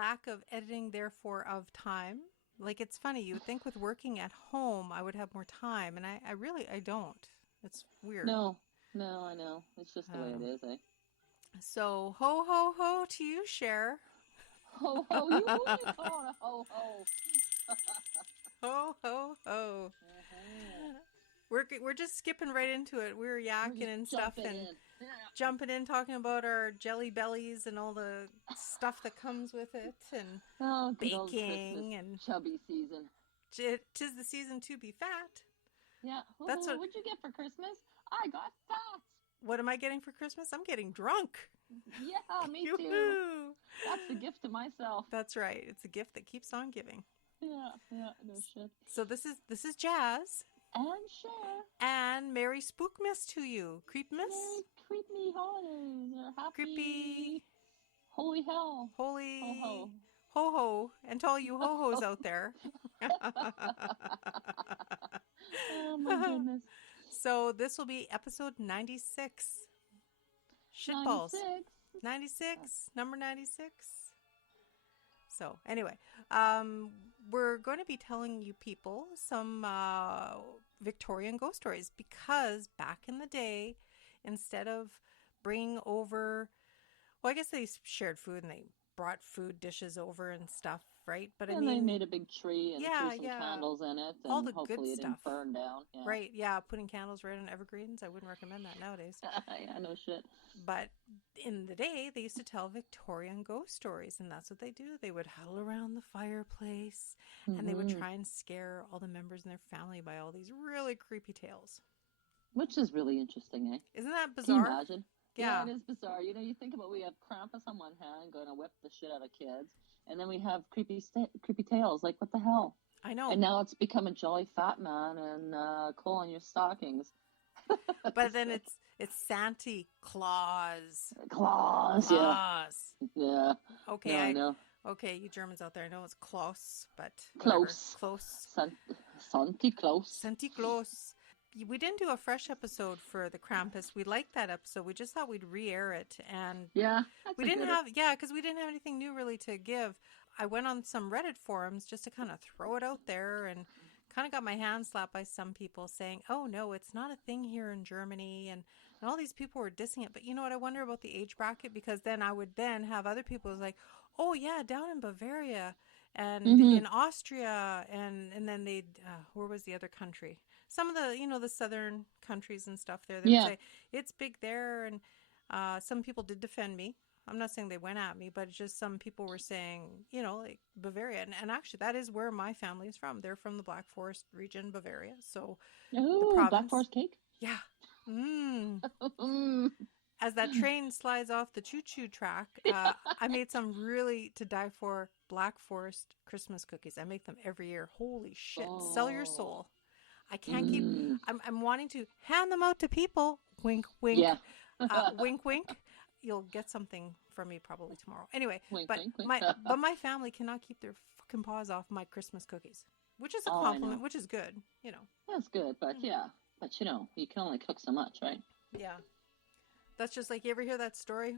lack of editing, therefore of time. Like, it's funny, you would think with working at home I would have more time, and I really I don't. It's weird. No, no, I know. It's just the way it Um, is, eh? so ho ho ho to you, Cher. Ho ho, you always call it a ho ho. Ho ho ho. Uh-huh. We're just skipping right into it. We were We're yakking just and stuff jumping and in. Yeah. jumping in, talking about our jelly bellies and all the stuff that comes with it, and Oh, good old Christmas baking, and chubby season. tis the season to be fat. Yeah. That's Oh, what. what'd you get for Christmas? I got fat. What am I getting for Christmas? I'm getting drunk. Yeah, me too. Yoo-hoo! That's the gift to myself. That's right. It's a gift that keeps on giving. Yeah, yeah, no shit. So this is Jazz, And share. and Merry Spookmas to you, Creepmas, Merry creepy holidays or Creepy, happy holy hell. Holy, Ho ho. ho ho, and to all you ho hos out there. Oh my goodness. So this will be episode 96. Shitballs. 96. 96, number 96. So anyway, we're going to be telling you people some Victorian ghost stories, because back in the day, instead of bringing over, well, I guess they shared food and they brought food dishes over and stuff, right? But I And they mean, made a big tree and yeah, threw some yeah, candles in it, all and the good hopefully it didn't stuff. burn down. Yeah. Right, yeah, putting candles right on evergreens. I wouldn't recommend that nowadays. Yeah, no shit. But in the day, they used to tell Victorian ghost stories, and that's what they do. They would huddle around the fireplace, and they would try and scare all the members in their family by all these really creepy tales. Which is really interesting, eh? Isn't that Can you bizarre? imagine? Yeah. Yeah, it is bizarre. You know, you think about, we have Krampus on one hand going to whip the shit out of kids, and then we have creepy tales. Like, what the hell? I know. And now it's become a jolly fat man and coal on your stockings. But then it's Santa Claus. Claus, yeah. Yeah. Okay, No, I know. Okay, you Germans out there, I know it's Klaus, but whatever. Close. Close. Santi Claus. Santa Claus. We didn't do a fresh episode for the Krampus. We liked that episode. We just thought we'd re-air it, and Yeah, we didn't have because we didn't have anything new really to give. I went on some Reddit forums just to kind of throw it out there, and kind of got my hand slapped by some people saying, "Oh no, it's not a thing here in Germany," and all these people were dissing it. But you know what? I wonder about the age bracket, because then I would then have other people like, "Oh yeah, down in Bavaria and in Austria," and then they'd where was the other country? Some of the the southern countries and stuff there. They would say it's big there, and some people did defend me. I'm not saying they went at me, but it's just some people were saying, like Bavaria. And actually, that is where my family is from. They're from the Black Forest region, Bavaria. So the province. Black Forest cake? Yeah. As that train slides off the choo-choo track, I made some really to die for Black Forest Christmas cookies. I make them every year. Holy shit. Oh. Sell your soul. I can't keep... I'm wanting to hand them out to people. Wink, wink. Yeah. Wink, wink. You'll get something from me probably tomorrow. Anyway, wink, but wink, wink. my family cannot keep their fucking paws off my Christmas cookies, which is a compliment, which is good, That's good, but but you can only cook so much, right? Yeah. That's just like, you ever hear that story?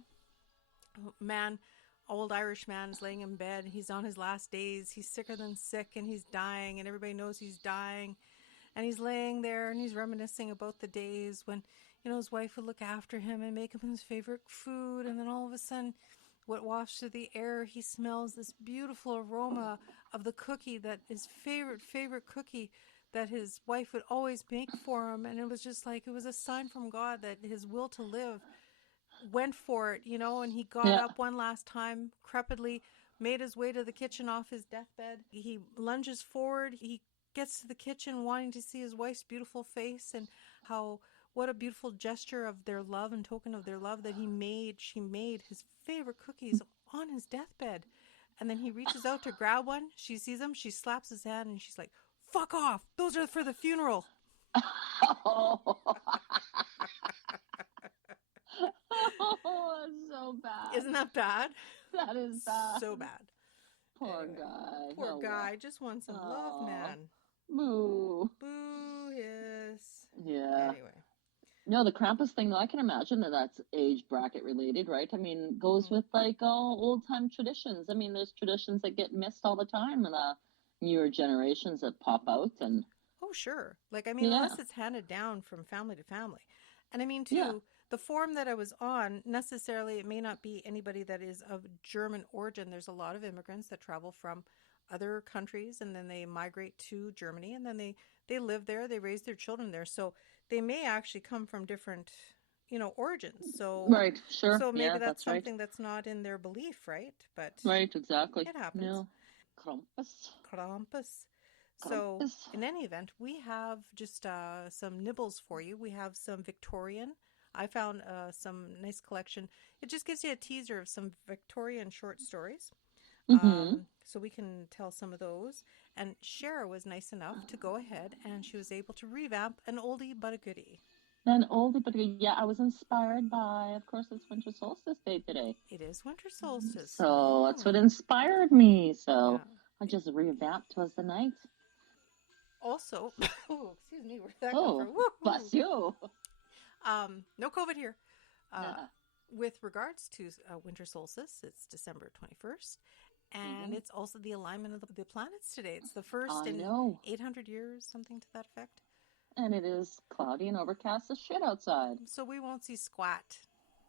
Man, old Irish man is laying in bed. He's on his last days. He's sicker than sick, and he's dying, and everybody knows he's dying. And he's laying there, and he's reminiscing about the days when, his wife would look after him and make him his favorite food. And then all of a sudden, what wafts through the air, he smells this beautiful aroma of the cookie, that his favorite cookie that his wife would always make for him. And it was just like, it was a sign from God that his will to live went for it, and he got up one last time, crepidly, made his way to the kitchen off his deathbed. He lunges forward, he gets to the kitchen wanting to see his wife's beautiful face, and what a beautiful gesture of their love and token of their love that she made his favorite cookies on his deathbed. And then he reaches out to grab one. She sees him. She slaps his hand, and she's like, "Fuck off. Those are for the funeral." Oh, that's so bad. Isn't that bad? That is bad. So bad. Poor guy. Poor guy. Just wants some love, man. Boo. Boo, yes. Yeah. Anyway. No, the Krampus thing, though, I can imagine that that's age bracket related, right? I mean, goes Hmm. with like all old time traditions. I mean, there's traditions that get missed all the time, and newer generations that pop out, and Oh, sure. Like, I mean, yeah, unless it's handed down from family to family. And I mean, yeah, too, the forum that I was on, necessarily, it may not be anybody that is of German origin. There's a lot of immigrants that travel from other countries and then they migrate to Germany and then they live there, they raise their children there. So they may actually come from different, origins. So right, sure, so maybe yeah, that's that's right, something that's not in their belief, right? But right, exactly. it happens. No, Krampus, Krampus. So, Krampus. in any event, we have just some nibbles for you. We have some Victorian. I found some nice collection. It just gives you a teaser of some Victorian short stories. Mm-hmm. So we can tell some of those. And Shara was nice enough to go ahead and she was able to revamp an oldie but a goodie. An oldie but yeah, I was inspired by, of course, it's Winter Solstice Day today. It is winter solstice. So that's what Mm, inspired me. So yeah. I just revamped Twas the Night. Also, oh, excuse me, where did that come Oh, from? Woohoo! bless you. No COVID here. Uh, Yeah. with regards to winter solstice, it's December 21st, and Hmm. it's also the alignment of the planets today. It's the first I in know. 800 years, something to that effect. And it is cloudy and overcast as shit outside. So we won't see squat.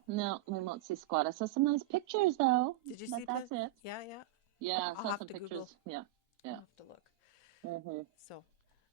No, we won't see squat. I saw some nice pictures though, Did you but see that's it. Yeah, yeah. Yeah, I I'll saw have some to Google. pictures. Yeah, I'll yeah. have to look. Hmm. So,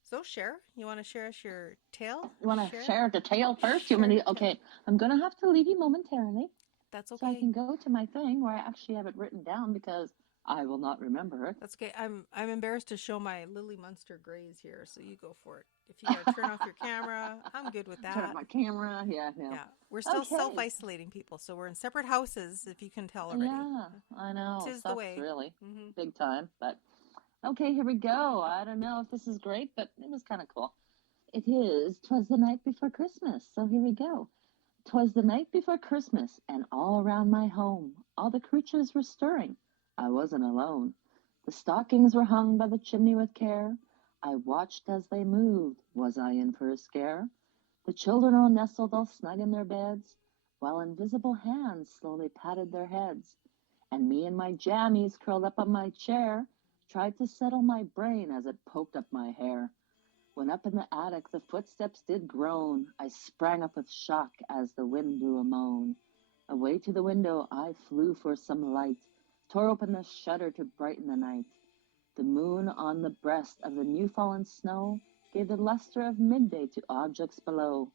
so share. You want to share us your tale? You want to Share. share the tale first? You Share want your me? tale. Okay, I'm gonna have to leave you momentarily That's so I okay. can go to my thing where I actually have it written down because I will not remember it. That's okay. I'm embarrassed to show my Lily Munster grays here, so you go for it. If you got to turn off your camera, I'm good with Turn off that. my camera. Yeah, no. Yeah, we're still self Okay. isolating people, so we're in separate houses. If you can tell already, Yeah, I know. tis the Sucks way. really. Hmm. Big time. But okay, here we go. I don't know if this is great, but it was kind of cool. It is 'Twas the night before Christmas. So here we go. 'Twas the night before Christmas, and all around my home, all the creatures were stirring. I wasn't alone. The stockings were hung by the chimney with care. I watched as they moved. Was I in for a scare? The children all nestled all snug in their beds, while invisible hands slowly patted their heads. And me and my jammies curled up on my chair, tried to settle my brain as it poked up my hair. When up in the attic the footsteps did groan, I sprang up with shock as the wind blew a moan. Away to the window I flew for some light, tore open the shutter to brighten the night. The moon on the breast of the new fallen snow gave the luster of midday to objects below,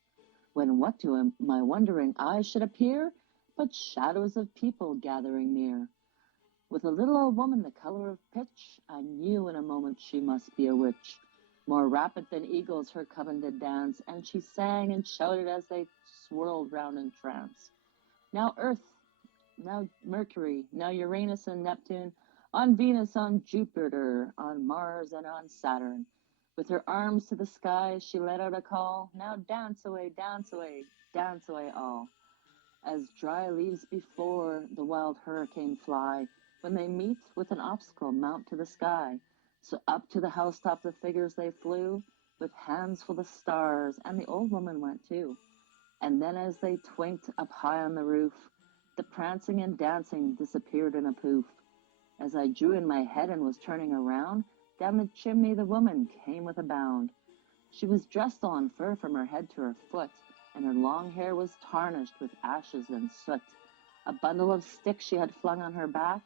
when what to my wondering eyes should appear but shadows of people gathering near. With a little old woman the color of pitch, I knew in a moment she must be a witch. More rapid than eagles her coven did dance, and she sang and shouted as they swirled round in trance. Now Earth, now Mercury, now Uranus and Neptune, on Venus, on Jupiter, on Mars, and on Saturn. With her arms to the sky, she let out a call, now dance away all. As dry leaves before the wild hurricane fly, when they meet with an obstacle, mount to the sky. So up to the housetop the figures they flew, with hands full of stars, and the old woman went too. And then as they twinked up high on the roof, the prancing and dancing disappeared in a poof. As I drew in my head and was turning around, down the chimney the woman came with a bound. She was dressed all in fur from her head to her foot, and her long hair was tarnished with ashes and soot. A bundle of sticks she had flung on her back,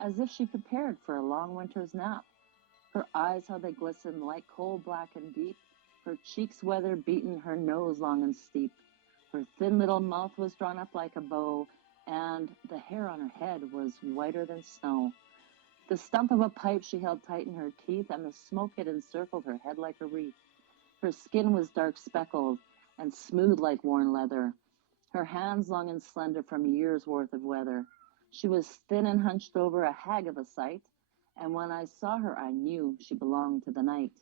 as if she prepared for a long winter's nap. Her eyes, how they glistened, like coal black and deep, her cheeks weather beaten, her nose long and steep. Her thin little mouth was drawn up like a bow, and the hair on her head was whiter than snow. The stump of a pipe she held tight in her teeth, and the smoke had encircled her head like a wreath. Her skin was dark speckled and smooth like worn leather, her hands long and slender from years' worth of weather. She was thin and hunched over, a hag of a sight, and when I saw her I knew she belonged to the night.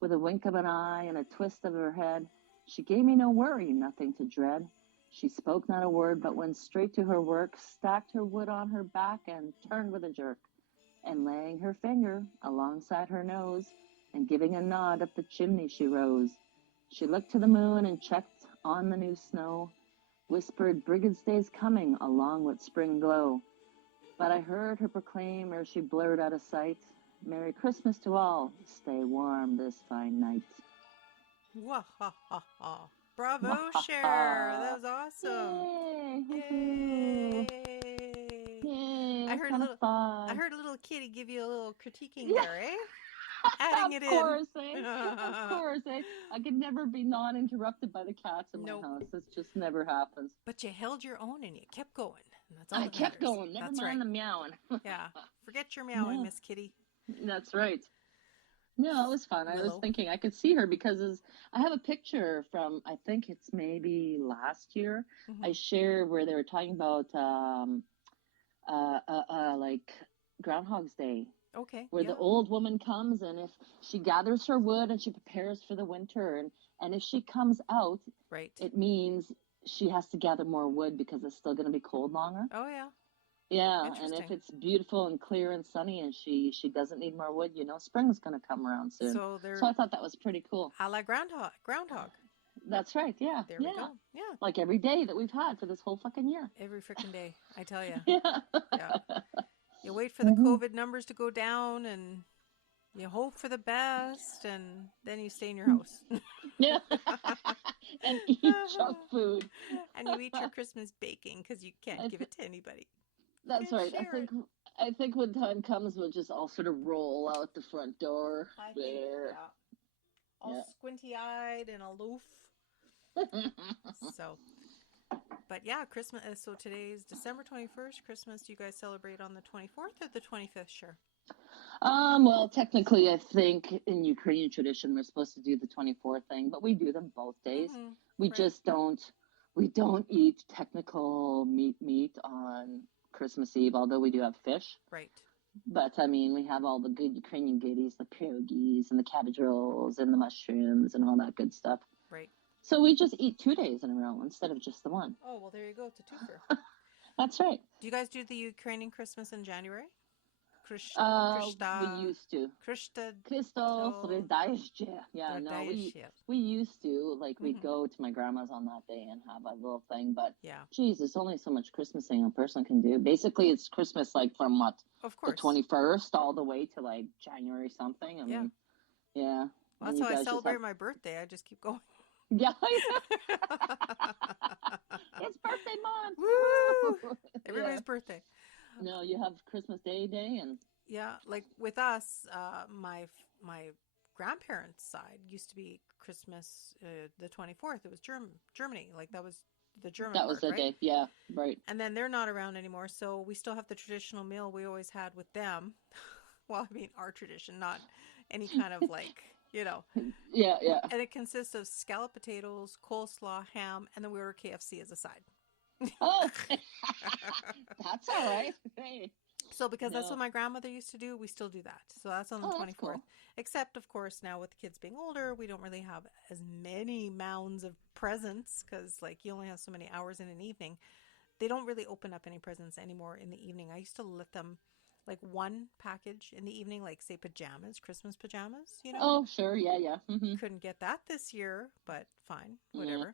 With a wink of an eye and a twist of her head, she gave me no worry, nothing to dread. She spoke not a word, but went straight to her work, stacked her wood on her back, and turned with a jerk, and laying her finger alongside her nose, and giving a nod up the chimney she rose. She looked to the moon and checked on the new snow, whispered Brigand's Day's coming along with spring glow. But I heard her proclaim ere she blurred out of sight, Merry Christmas to all, stay warm this fine night. Wah-ha-ha-ha. Bravo, Cher. That was awesome. Yay! Yay. Yay! I heard kind of fun. I heard a little kitty give you a little critiquing there, eh? Adding it in. Of course, eh? I could never be non-interrupted by the cats in my house. This just never happens. But you held your own and you kept going. And that's all I that kept matters. going. Never That's mind right. the meowing. Yeah. Forget your meowing, Miss Kitty. That's right. No, it was fun. Willow. I was thinking I could see her because I have a picture from, I think it's maybe last year. Mm-hmm. I shared where they were talking about like Groundhog's Day. Okay. Where the old woman comes, and if she gathers her wood and she prepares for the winter, and if she comes out, right, it means she has to gather more wood because it's still going to be cold longer. Oh, yeah. Yeah, and if it's beautiful and clear and sunny and she doesn't need more wood, spring's going to come around soon. So I thought that was pretty cool. A la Groundhog. That's right, yeah. There we go. Yeah. Like every day that we've had for this whole fucking year. Every freaking day, I tell you. Yeah. You wait for the COVID numbers to go down and you hope for the best and then you stay in your house. Yeah. And eat junk food. And you eat your Christmas baking because you can't give it to anybody. That's right. I think when time comes, we'll just all sort of roll out the front door. All squinty-eyed and aloof. So, but yeah, Christmas. So today's December 21st, Christmas. Do you guys celebrate on the 24th or the 25th? Sure. Well, technically, I think in Ukrainian tradition, we're supposed to do the 24th thing, but we do them both days. Mm-hmm. We just don't eat technical meat on Christmas Eve, although we do have fish. Right. But, I mean, we have all the good Ukrainian goodies, the pierogies and the cabbage rolls and the mushrooms and all that good stuff. Right. So we just eat 2 days in a row instead of just the one. Oh, well, there you go. It's a twofer. That's right. Do you guys do the Ukrainian Christmas in January? We used to. Yeah, no, we used to. Like, we'd go to my grandma's on that day and have a little thing. But, geez, there's only so much Christmasing a person can do. Basically, it's Christmas, like, from what? Of course. The 21st all the way to, like, January something. I mean, yeah. Well, that's how I celebrate my birthday. I just keep going. Yeah. It's birthday month. Woo! Everybody's birthday. No, you have Christmas Day and like with us, my grandparents' side used to be Christmas the 24th. It was Germany, like that was the German. That was the day, yeah, right. And then they're not around anymore, so we still have the traditional meal we always had with them. Well, I mean our tradition, not any kind of like. Yeah. And it consists of scalloped potatoes, coleslaw, ham, and then we order KFC as a side. Oh, that's all right. Hey. So because that's what my grandmother used to do, we still do that. So that's on the 24th. Cool. Except, of course, now with the kids being older, we don't really have as many mounds of presents because, like, you only have so many hours in an evening. They don't really open up any presents anymore in the evening. I used to let them, like, one package in the evening, like, say, pajamas, Christmas pajamas, Oh, sure. Yeah. Mm-hmm. Couldn't get that this year, but fine, whatever. Yeah.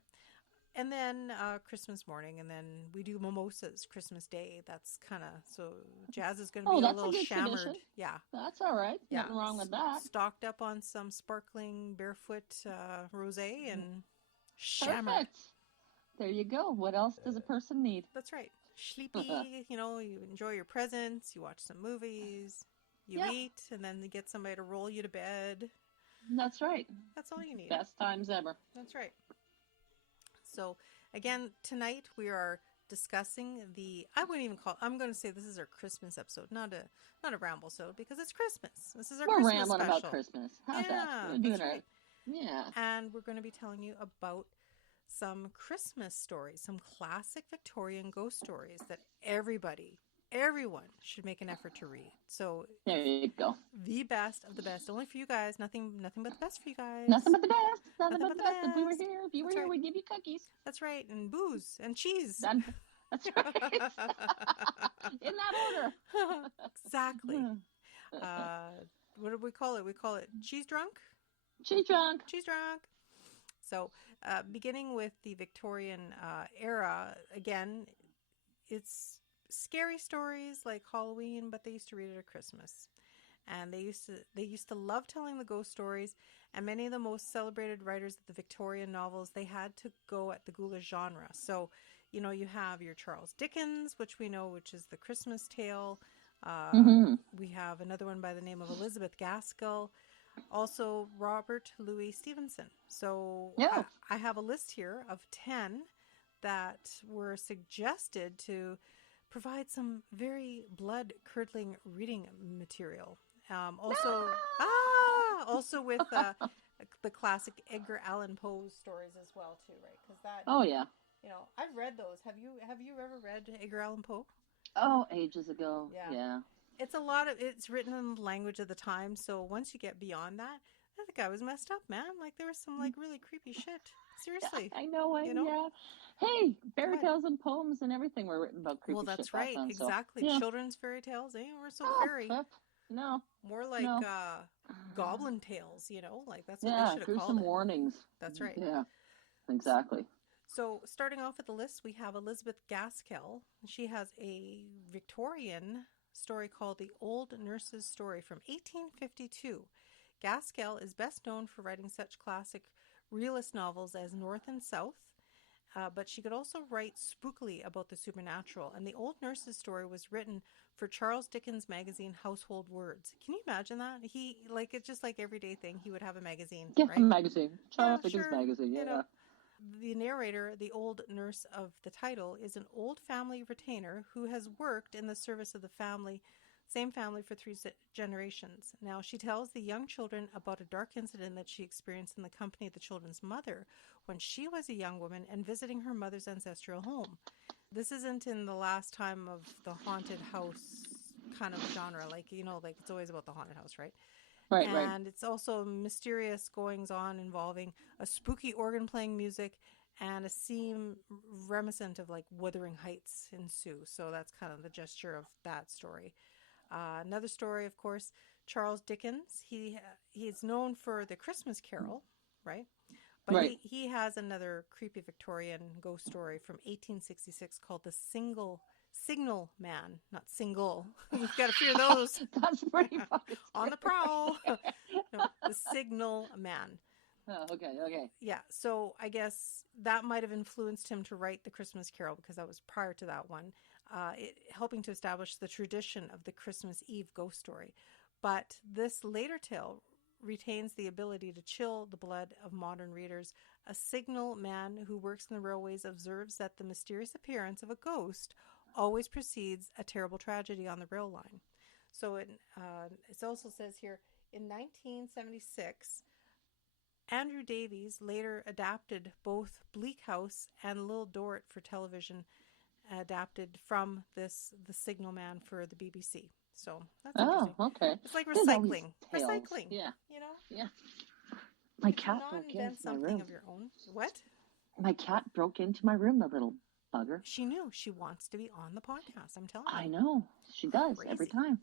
And then Christmas morning, and then we do mimosas Christmas Day. That's kind of, so Jas is going to be a little shammered. Tradition. Yeah. That's all right. Yeah. Nothing wrong with that. Stocked up on some sparkling barefoot rosé and shammered. Perfect. There you go. What else does a person need? That's right. Sleepy, you enjoy your presents, you watch some movies, you eat, and then you get somebody to roll you to bed. That's right. That's all you need. Best times ever. That's right. So, again, tonight we are discussing I'm going to say this is our Christmas episode, not a ramble show, because it's Christmas. This is our Christmas special. We're rambling about Christmas. How's that? We're doing right. Yeah. And we're going to be telling you about some Christmas stories, some classic Victorian ghost stories that everyone should make an effort to read. So there you go. The best of the best. Only for you guys. Nothing but the best for you guys. Nothing but the best. Nothing but the best. If we were here, we'd give you cookies. That's right. And booze and cheese. That's right. In that order. Exactly. What do we call it? We call it cheese drunk. Cheese drunk. Cheese drunk. So, beginning with the Victorian era, again, it's scary stories like Halloween, but they used to read it at Christmas. And they used to love telling the ghost stories, and many of the most celebrated writers of the Victorian novels, they had to go at the ghoulish genre. So, you have your Charles Dickens, which we know, which is the Christmas tale. Mm-hmm. We have another one by the name of Elizabeth Gaskell, also Robert Louis Stevenson. So Yeah. I have a list here of 10 that were suggested to provide some very blood-curdling reading material. Also with the classic Edgar Allan Poe's stories as well too, right? Because that, Oh, yeah. I've read those. Have you ever read Edgar Allan Poe? Oh, ages ago. Yeah. Yeah. It's written in the language of the time, so once you get beyond that, I think I was messed up, man. Like there was some like really creepy shit. Seriously. I know it, You know? yeah. Hey, fairy What? tales and poems and everything were written about Well, creepy shit that's back right. then. So, Exactly. yeah. Children's fairy tales, they were so Oh, fairy. no, More like no. goblin tales, like that's what they Yeah, should have called gruesome it. warnings. That's right. Yeah, exactly. So, starting off with the list, we have Elizabeth Gaskell. She has a Victorian story called The Old Nurse's Story from 1852. Gaskell is best known for writing such classic realist novels as North and South, but she could also write spookily about the supernatural. And The Old Nurse's Story was written for Charles Dickens' magazine Household Words. Can you imagine that? It's just like everyday thing. He would have a magazine, Yeah, right? a magazine. Charles Yeah, Dickens sure. magazine, yeah. The narrator, the old nurse of the title, is an old family retainer who has worked in the service of the same family for 3 generations. Now, she tells the young children about a dark incident that she experienced in the company of the children's mother when she was a young woman and visiting her mother's ancestral home. This isn't in the last time of the haunted house kind of genre, like it's always about the haunted house, right? Right. And it's also mysterious goings on involving a spooky organ playing music and a scene reminiscent of like Wuthering Heights ensue. So that's kind of the gesture of that story. Another story, of course, Charles Dickens. He is known for The Christmas Carol, right? But Right. he has another creepy Victorian ghost story from 1866 called The Signal Man, not single. You've got to fear those. That's pretty fucking On the prowl. No, The Signal Man. Oh, okay. Yeah, so I guess that might have influenced him to write The Christmas Carol because that was prior to that one, helping to establish the tradition of the Christmas Eve ghost story. But this later tale retains the ability to chill the blood of modern readers. A signal man who works in the railways observes that the mysterious appearance of a ghost always precedes a terrible tragedy on the rail line. So it also says here, in 1976, Andrew Davies later adapted both Bleak House and Little Dorrit for television, adapted from The Signal Man for the BBC. So that's interesting. Oh, okay. It's like recycling. Recycling. Yeah. Yeah. My cat broke into invent my something room. of your own. What? My cat broke into my room, the little bugger. She knew she wants to be on the podcast. I'm telling you. I know. She does every time.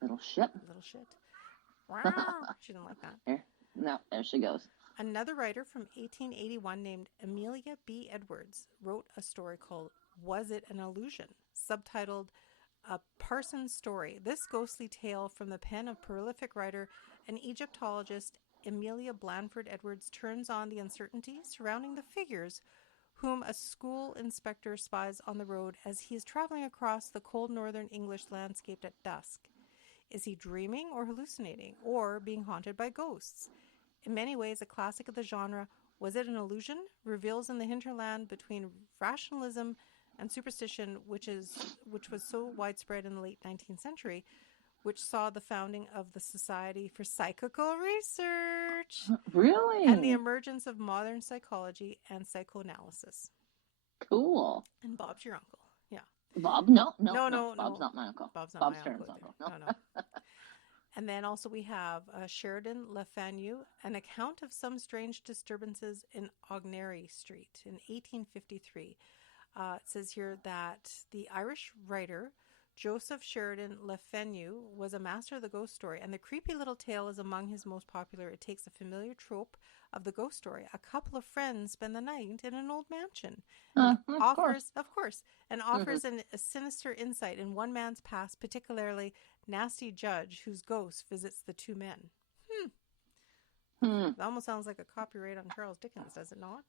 Little shit. Little shit. Wow. She didn't like that. There she goes. Another writer from 1881 named Amelia B. Edwards wrote a story called Was It an Illusion? Subtitled A Parson's Story. This ghostly tale from the pen of prolific writer and Egyptologist Amelia Blanford Edwards turns on the uncertainty surrounding the figures whom a school inspector spies on the road as he is traveling across the cold northern English landscape at dusk. Is he dreaming or hallucinating or being haunted by ghosts? In many ways, a classic of the genre, Was It an Illusion? Reveals in the hinterland between rationalism and superstition, which was so widespread in the late 19th century, which saw the founding of the Society for Psychical Research. Really? And the emergence of modern psychology and psychoanalysis. Cool. And Bob's your uncle. Yeah. Bob? No. Bob's not my uncle. Bob's not my Parents' uncle. uncle. No. And then also we have Sheridan Le Fanu, an account of some strange disturbances in Augnary Street in 1853. It says here that the Irish writer Joseph Sheridan Le Fanu was a master of the ghost story, and the creepy little tale is among his most popular. It takes a familiar trope of the ghost story. A couple of friends spend the night in an old mansion and offers a sinister insight in one man's past, particularly nasty judge whose ghost visits the two men. That almost sounds like a copyright on Charles Dickens, does it not?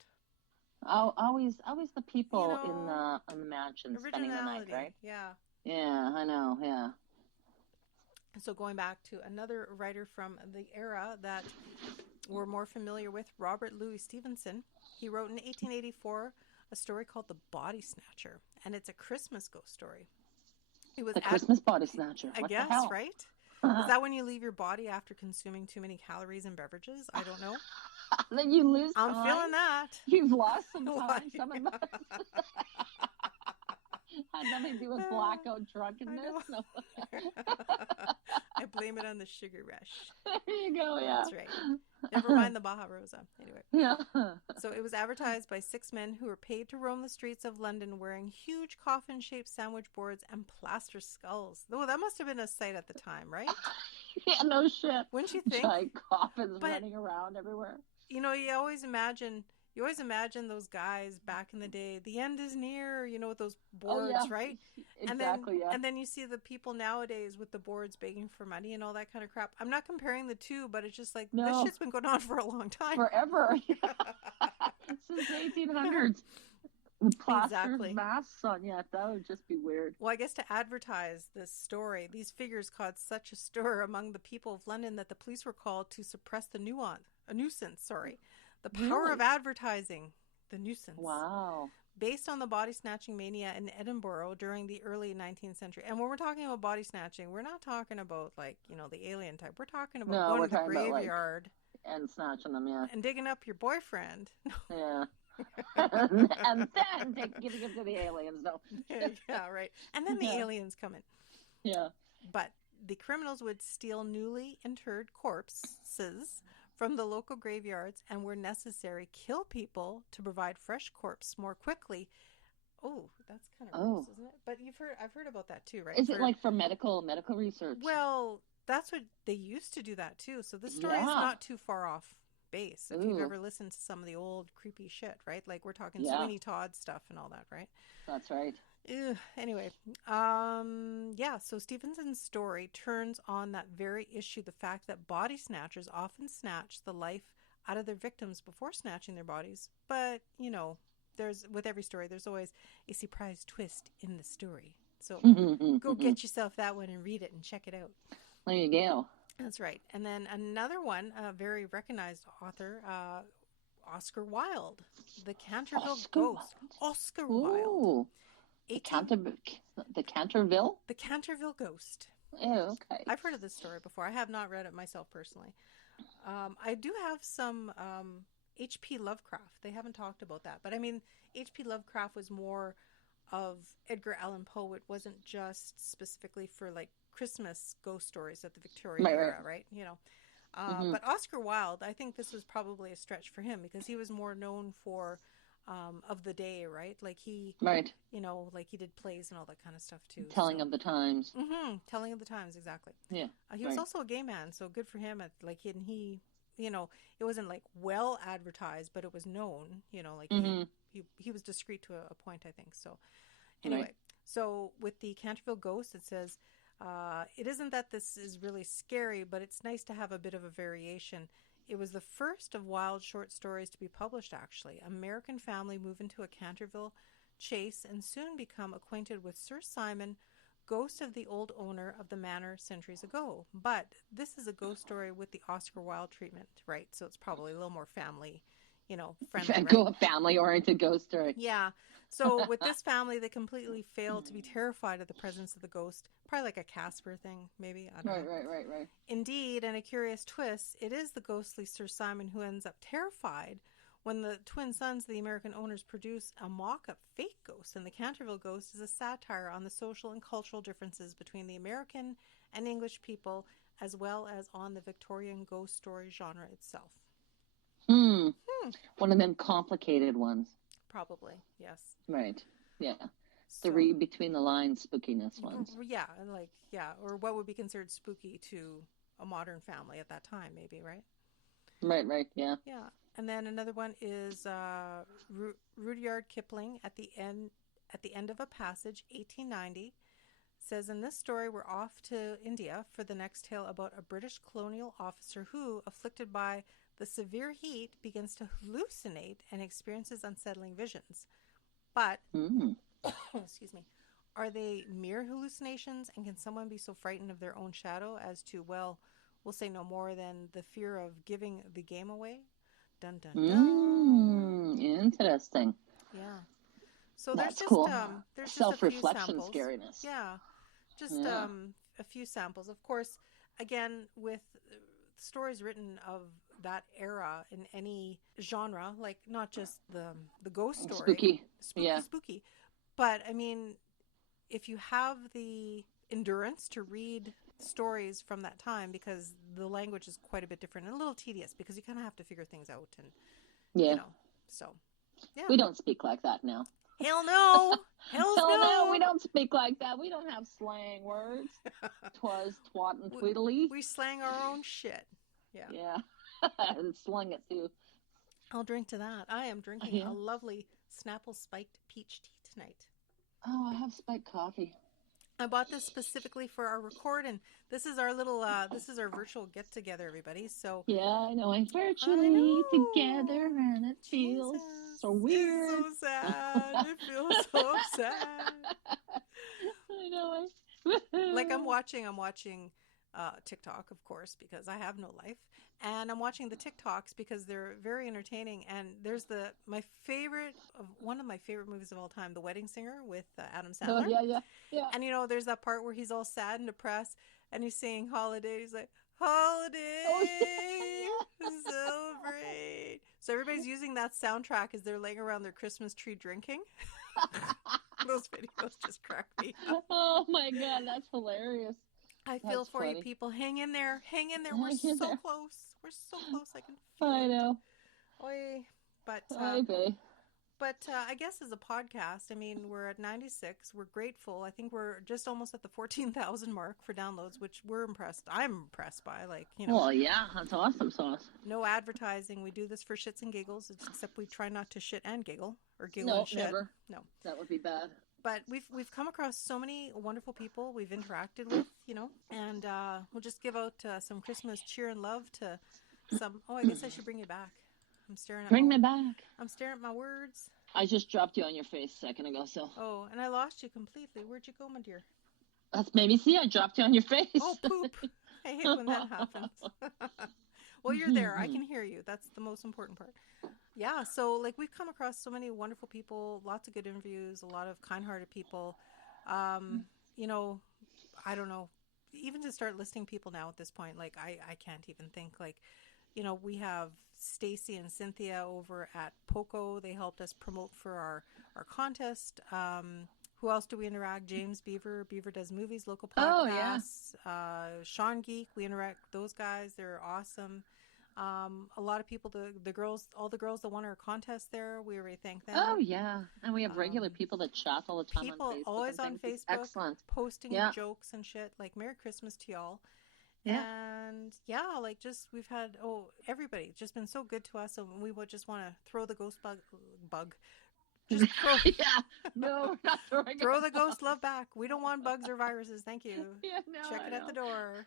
Oh, always the people in the mansion spending the night, right? Yeah. Yeah, I know. Yeah. So going back to another writer from the era that we're more familiar with, Robert Louis Stevenson. He wrote in 1884 a story called The Body Snatcher, and it's a Christmas ghost story. It was Christmas Body Snatcher. I guess, the hell? Right? Is that when you leave your body after consuming too many calories and beverages? I don't know. Then you lose I'm time. feeling that. You've lost some time. Some of that had nothing to do with blackout drunkenness. No. I blame it on the sugar rush. There you go, yeah. That's right. Never mind the Baja Rosa. Anyway. Yeah. So it was advertised by 6 men who were paid to roam the streets of London wearing huge coffin-shaped sandwich boards and plaster skulls. Though that must have been a sight at the time, right? Yeah, no shit. Wouldn't you think? Giant coffins running around everywhere. You know, you always imagine those guys back in the day. The end is near, with those boards, right? Exactly, and then you see the people nowadays with the boards begging for money and all that kind of crap. I'm not comparing the two, but it's just like, this shit's been going on for a long time. Forever. Since the 1800s. With plaster masks on, that would just be weird. Well, I guess to advertise this story, these figures caused such a stir among the people of London that the police were called to suppress the nuisance. The power of advertising, the nuisance. Wow. Based on the body snatching mania in Edinburgh during the early 19th century. And when we're talking about body snatching, we're not talking about the alien type. We're talking about going to the graveyard and snatching them, and digging up your boyfriend. Yeah. and then giving them to the aliens, though. Yeah, right. And then the aliens come in. Yeah. But the criminals would steal newly interred corpses from the local graveyards and, where necessary, kill people to provide fresh corpse more quickly. Oh, that's kind of gross, isn't it? But I've heard about that too, right? Is it like for medical research? Well, that's what they used to do that too. So this story is not too far off base. If you've ever listened to some of the old creepy shit, right? Like we're talking Sweeney Todd stuff and all that, right? That's right. Ew. Anyway, so Stevenson's story turns on that very issue, the fact that body snatchers often snatch the life out of their victims before snatching their bodies. But, with every story, there's always a surprise twist in the story. So go get yourself that one and read it and check it out. There you go. That's right. And then another one, a very recognized author, Oscar Wilde, The Canterville Ghost. Oscar Wilde. The Canterville? The Canterville Ghost. Oh, okay. I've heard of this story before. I have not read it myself personally. I do have some H.P. Lovecraft. They haven't talked about that. But I mean, H.P. Lovecraft was more of Edgar Allan Poe. It wasn't just specifically for like Christmas ghost stories at the Victorian era, right? But Oscar Wilde, I think this was probably a stretch for him because he was more known for of the day, right? Like he, like he did plays and all that kind of stuff too. Telling of the times. Telling of the times, exactly. Yeah. He was also a gay man, so good for him. He, it wasn't like well advertised, but it was known. He was discreet to a point, I think. So anyway, so with the Canterville Ghost, it says, it isn't that this is really scary, but it's nice to have a bit of a variation. It was the first of Wilde's short stories to be published, actually. American family move into a Canterville chase and soon become acquainted with Sir Simon, ghost of the old owner of the manor centuries ago. But this is a ghost story with the Oscar Wilde treatment, right? So it's probably a little more family, friendly. Right? Family-oriented ghost story. Yeah. So with this family, they completely failed to be terrified of the presence of the ghost. Probably like a Casper thing, maybe. I don't know. Right. Indeed, and a curious twist, it is the ghostly Sir Simon who ends up terrified when the twin sons of the American owners produce a mock-up fake ghost. And the Canterville Ghost is a satire on the social and cultural differences between the American and English people, as well as on the Victorian ghost story genre itself. One of them complicated ones. Probably, yes. Right. Yeah. The So, read between the lines spookiness ones. yeah, like, yeah, or what would be considered spooky to a modern family at that time, maybe, right? Right, yeah. Yeah. And then another one is Rudyard Kipling at the end of a passage, 1890, says in this story we're off to India for the next tale about a British colonial officer who, afflicted by the severe heat, begins to hallucinate and experiences unsettling visions. But Mm. excuse me, are they mere hallucinations, and can someone be so frightened of their own shadow as to, well, we'll say no more than the fear of giving the game away? Dun dun dun. Interesting. Yeah. So That's cool. there's just a few Self-reflection samples. scariness. Yeah. Just Yeah. a few samples. Of course, again, with stories written of that era in any genre, like not just the ghost story, Spooky. Yeah. spooky. But I mean, if you have the endurance to read stories from that time, because the language is quite a bit different and a little tedious, because you kind of have to figure things out, and Yeah. you know, so yeah. We don't speak like that now. Hell no. Hell no. We don't speak like that. We don't have slang words. Twas, twat, and tweedly. We slang our own shit. Yeah. Yeah. And slang it too. I'll drink to that. I am drinking a lovely Snapple spiked peach tea tonight. Oh, I have spiked coffee. I bought this specifically for our record, and this is our little, this is our virtual get together, everybody. So yeah, I know. I'm virtually together, and it feels so weird. It's so sad. It feels so sad. I know. Like I'm watching TikTok, of course, because I have no life, and I'm watching the TikToks because they're very entertaining. And there's one of my favorite movies of all time, The Wedding Singer, with Adam Sandler. Oh, yeah. And you know, there's that part where he's all sad and depressed, and he's singing "Holiday." He's like, "Holiday, celebrate." So everybody's using that soundtrack as they're laying around their Christmas tree drinking. Those videos just crack me up. Oh my god, that's hilarious. I feel for you people. Hang in there. We're so close. We're so close. I can feel I know. Oy. But I guess as a podcast, I mean, we're at 96. We're grateful. I think we're just almost at the 14,000 mark for downloads, which we're impressed. I'm impressed by, like, you know. Well, yeah, that's awesome sauce. No advertising. We do this for shits and giggles, except we try not to shit and giggle, or giggle and shit. Never. No, that would be bad. But we've come across so many wonderful people we've interacted with, you know, and we'll just give out some Christmas cheer and love to some. Oh, I guess I should bring you back. I'm staring at. Bring me back. I'm staring at my words. I just dropped you on your face a second ago, so. Oh, and I lost you completely. Where'd you go, my dear? That's maybe see. I dropped you on your face. Oh, poop! I hate when that happens. Well, you're there. I can hear you. That's the most important part. Yeah, so like we've come across so many wonderful people, lots of good interviews, a lot of kind-hearted people. You know, I don't know, even to start listing people now at this point, like I can't even think. Like, you know, we have Stacy and Cynthia over at Poco. They helped us promote for our contest. Who else do we interact? James Beaver. Beaver Does Movies, local podcasts. Oh, yeah. Sean Geek. We interact with those guys. They're awesome. A lot of people, the girls, all the girls that won our contest there, we already thank them. Oh, yeah. And we have regular people that chat all the time people on Facebook. Always on Facebook. Excellent. Posting jokes and shit. Like, Merry Christmas to y'all. Yeah. And yeah, like just we've had everybody just been so good to us, and we would just want to throw the ghost bug. Just throw, no, not throwing throw the ghost love back. We don't want bugs or viruses. Thank you. Yeah, no, check it at the door.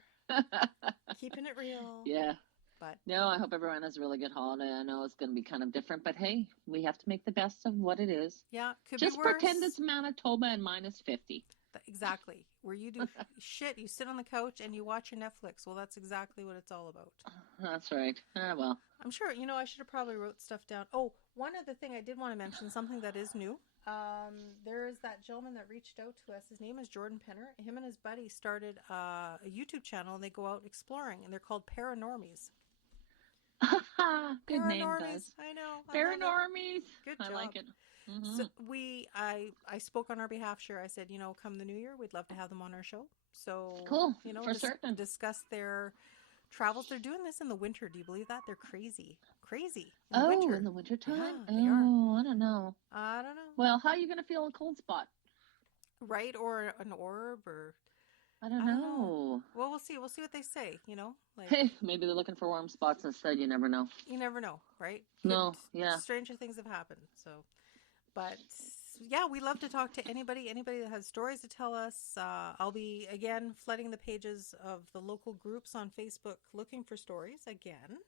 Keeping it real. Yeah. But no, I hope everyone has a really good holiday. I know it's going to be kind of different, but hey, we have to make the best of what it is. Yeah, could just be worse. Pretend it's Manitoba and -50. Exactly. Where you do shit, you sit on the couch and you watch your Netflix. Well, that's exactly what it's all about. That's right. Well. I'm sure, you know, I should have probably wrote stuff down. Oh, one other thing I did want to mention, something that is new. There is that gentleman that reached out to us. His name is Jordan Penner. Him and his buddy started a YouTube channel, and they go out exploring, and they're called Paranormies. Good name, guys. I know. Paranormies. Good job. I like it. Mm-hmm. So I spoke on our behalf. Sure, I said, you know, come the new year, we'd love to have them on our show. So cool. You know, for certain. Discuss their travels. They're doing this in the winter. Do you believe that? They're crazy. In the winter time. Yeah, I don't know. I don't know. Well, how are you going to feel a cold spot? Right? Or an orb, or I I don't don't know. know. Well, we'll see. We'll see what they say, like Hey, maybe they're looking for warm spots instead. You never know. you never know, right? No, yeah. Stranger things have happened. So, but yeah, we love to talk to anybody that has stories to tell us. I'll be again flooding the pages of the local groups on Facebook looking for stories again.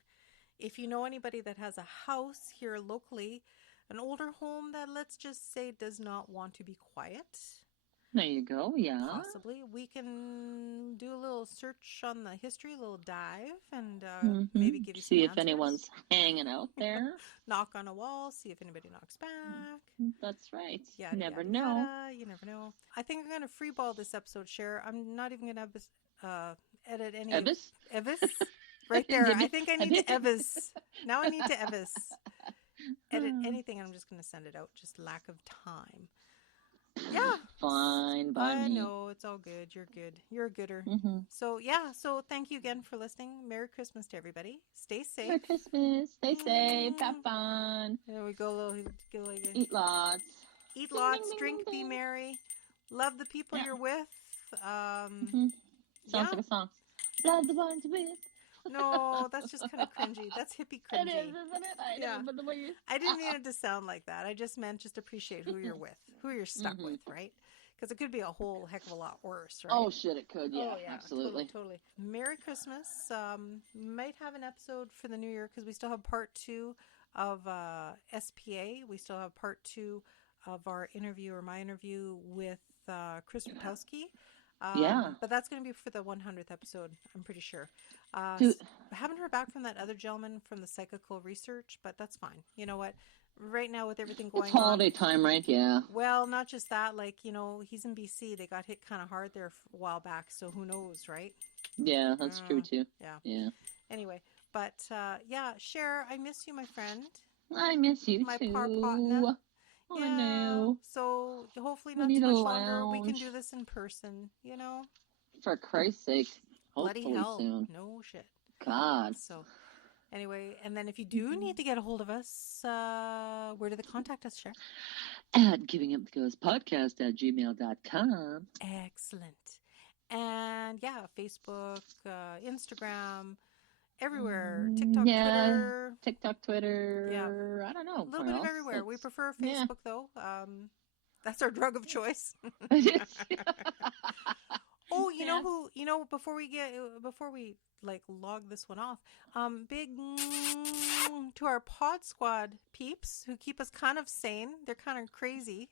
If you know anybody that has a house here locally, an older home that, let's just say, does not want to be quiet, There you go. Yeah. possibly we can do a little search on the history, a little dive, and maybe give you some See if answers. anyone's hanging out there. Knock on a wall, see if anybody knocks back. That's right. Yada, Never yada, know. yada. You never know. I think I'm going to freeball this episode, Cher. I'm not even going to edit any. Evis? Evis? Right there. I think I need to Evis. Now I need to Evis. Edit anything, I'm just going to send it out. Just lack of time. Yeah. Fine by I me. know. It's all good. You're good. You're a gooder. Mm-hmm. So, yeah. So, thank you again for listening. Merry Christmas to everybody. Stay safe. Merry Christmas. Stay safe. Have fun. There we go. Eat lots. Eat lots. Ding, ding, Drink. ding, Be ding. merry. Love the people you're with. Sounds yeah. like a song. Love the ones with. No, that's just kind of cringy. That's hippie cringy. It is, isn't it? I know, but the way you... I didn't mean it to sound like that. I just meant just appreciate who you're with, who you're stuck with, right? Because it could be a whole heck of a lot worse, right? Oh, shit, it could. Yeah, absolutely. Totally. Merry Christmas. Might have an episode for the new year because we still have part 2 of SPA. We still have part 2 of our interview, or my interview with Chris Rutowski. But that's going to be for the 100th episode, I'm pretty sure. I haven't heard back from that other gentleman from the psychical research, but that's fine. You know what? Right now with everything going on. It's holiday time, right? Yeah. Well, not just that. Like, he's in BC. They got hit kind of hard there a while back, so who knows, right? Yeah, that's true, too. Yeah. Anyway, but, yeah, Cher, I miss you, my friend. I miss you, my too. My partner. I know. So hopefully not too much longer. We can do this in person, For Christ's sake. Bloody hell. Soon. No shit. God. So anyway, and then if you do need to get a hold of us, where do they contact us, Cher? At givinguptheghostpodcast@gmail.com. Excellent. And yeah, Facebook, Instagram, everywhere. TikTok, Twitter. Yeah. I don't know. A little bit of everywhere. We prefer Facebook though. That's our drug of choice. Oh, you know who, before we like log this one off, big to our Pod Squad peeps who keep us kind of sane. They're kind of crazy.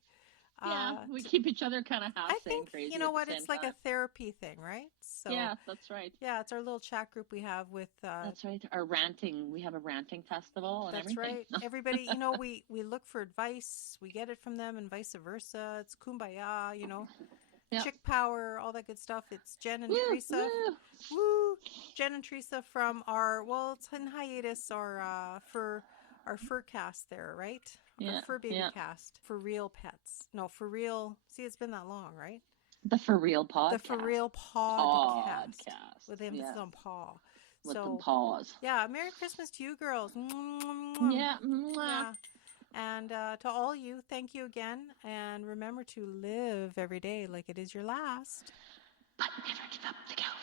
Yeah, we keep each other kind of half sane, crazy. You know what? It's like a therapy thing, right? So yeah, that's right. Yeah, it's our little chat group we have with. That's right. Our ranting. We have a ranting festival and everything. That's right. Everybody, we look for advice. We get it from them, and vice versa. It's kumbaya, Yep. Chick power, all that good stuff. It's Jen and Teresa. Woo! Jen and Teresa from it's in hiatus, for our fur cast there, right? Yeah. Our fur baby cast. For real pets. No, for real. See, it's been that long, right? The For Real Podcast. The For Real Podcast. With emphasis on paw. With them paws. Yeah, Merry Christmas to you girls. Yeah. Yeah. And to all you, thank you again. And remember to live every day like it is your last. But never give up the ghost.